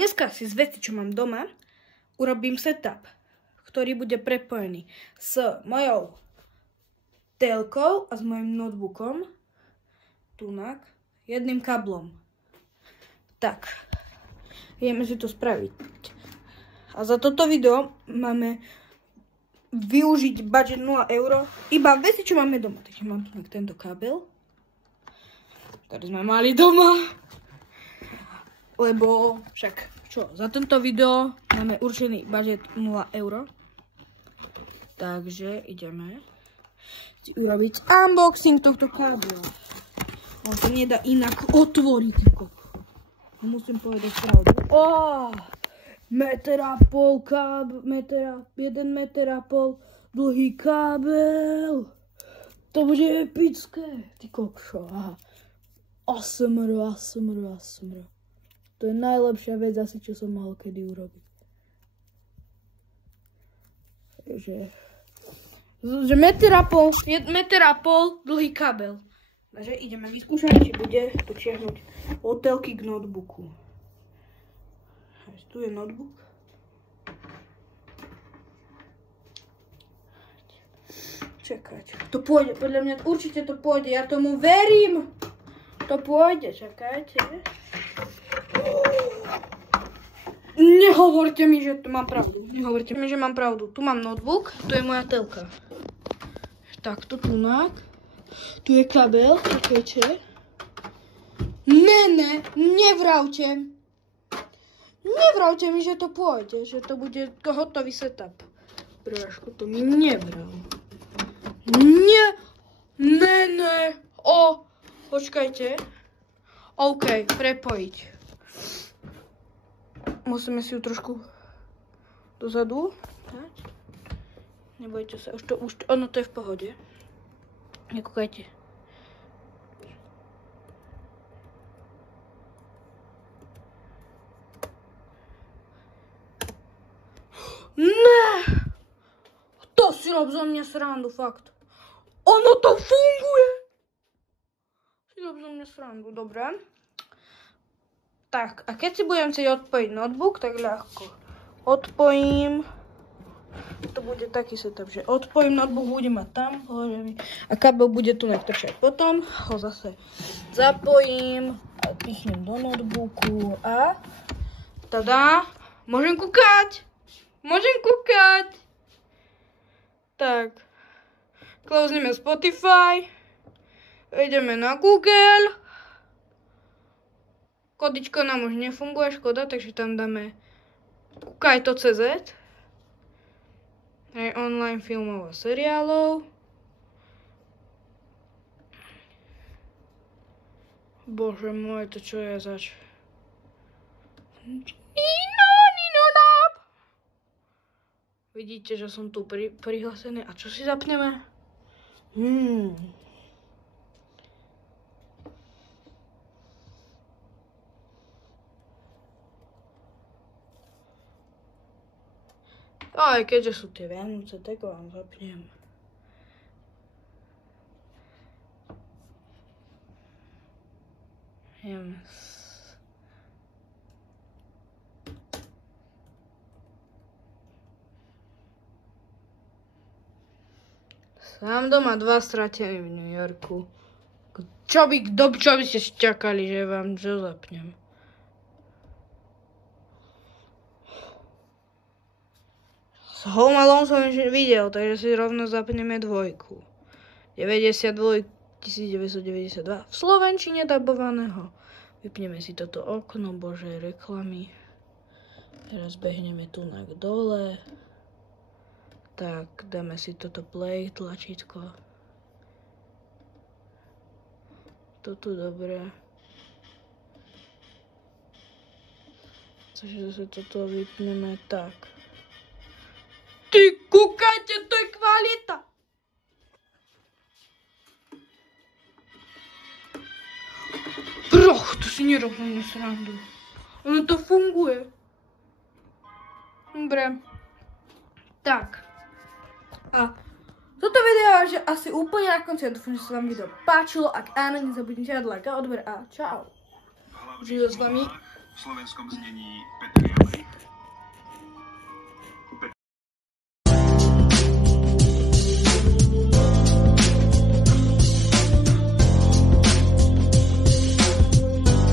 dneska si z veci, čo mám doma, urobím setup, ktorý bude prepojený s mojou telkou a s mojím notebookom, tunak, jedným kablom. Tak, ideme si to spraviť. A za toto video máme využiť budget 0 €, iba veci, čo máme doma. Takže mám tu tento kábel, ktorý sme mali doma. Lebo však, čo, za tento video máme určený budget 0 €. Takže ideme si urobiť unboxing tohto kábla. On to nedá inak otvoriť. Musím povedať pravdu. Meter a pol kábel, 1,5 metra dlhý kábel. To bude epické. Ty kokšo, aha. ASMR. To je najlepšia vec asi, čo som mal kedy urobiť. Takže meter a pol dlhý kábel. Takže ideme vyskúšať, či bude počiahnuť od telky k notebooku. Tu je notebook. Čakať. To pôjde, podľa mňa určite to pôjde, ja tomu verím. To pôjde, čakajte. Nehovorte mi, že mám pravdu. Nehovorte mi, že mám pravdu. Tu mám notebook, tu je moja telka. Takto tunak. Tu je kabel, čakajte. Nevravte. Nevravte mi, že to pôjde, že to bude hotový setup. Bráško, to mi nevrav. Počkajte. OK, prepojiť. Musíme si ju trošku dozadu. Nebojte sa, ono to je v pohode. Nekúkajte. Ne! To si rob zo mňa srandu, fakt. Ono to funguje! Si rob zo mňa srandu, dobre. Tak, a keď si budem chcieť odpojiť notebook, tak ľahko. Odpojím. To bude taký setup, že odpojím notebook, bude mať tam položený a kabel bude tu natrčať. Potom ho zase zapojím a pichnem do notebooku a tada, môžem kúkať. Tak, closeneme Spotify, ideme na Google, kodičko nám už nefunguje, škoda, takže tam dáme kukajto.cz, aj online filmov a seriálov. Bože môj, to čo je zač? Vidíte, že som tu prihlásený. A čo si zapneme? Aj keďže sú tie Vianoce, tak vám zapnem. Sám doma 2 stratený v New Yorku. Čo by ste čakali, že vám čo zapnem? S Home Alone som už videl, takže si rovno zapneme 2. 1992. V slovenčine dabovaného. Vypneme si toto okno, bože, reklamy. Teraz behneme tu na dole. Tak, dáme si toto play tlačítko. Toto dobre. Takže zase toto vypneme tak. Ty kúkajte, to je kvalita! Proch, to si nerobím srandu. Ono to funguje. Dobre. Tak. A toto video je asi úplne na konci. Ja dúfam, že sa vám video páčilo. Ak áno, nezabudnite dať like a odber a čau. Žil s vami V slovenskom znení Peter Jamrich.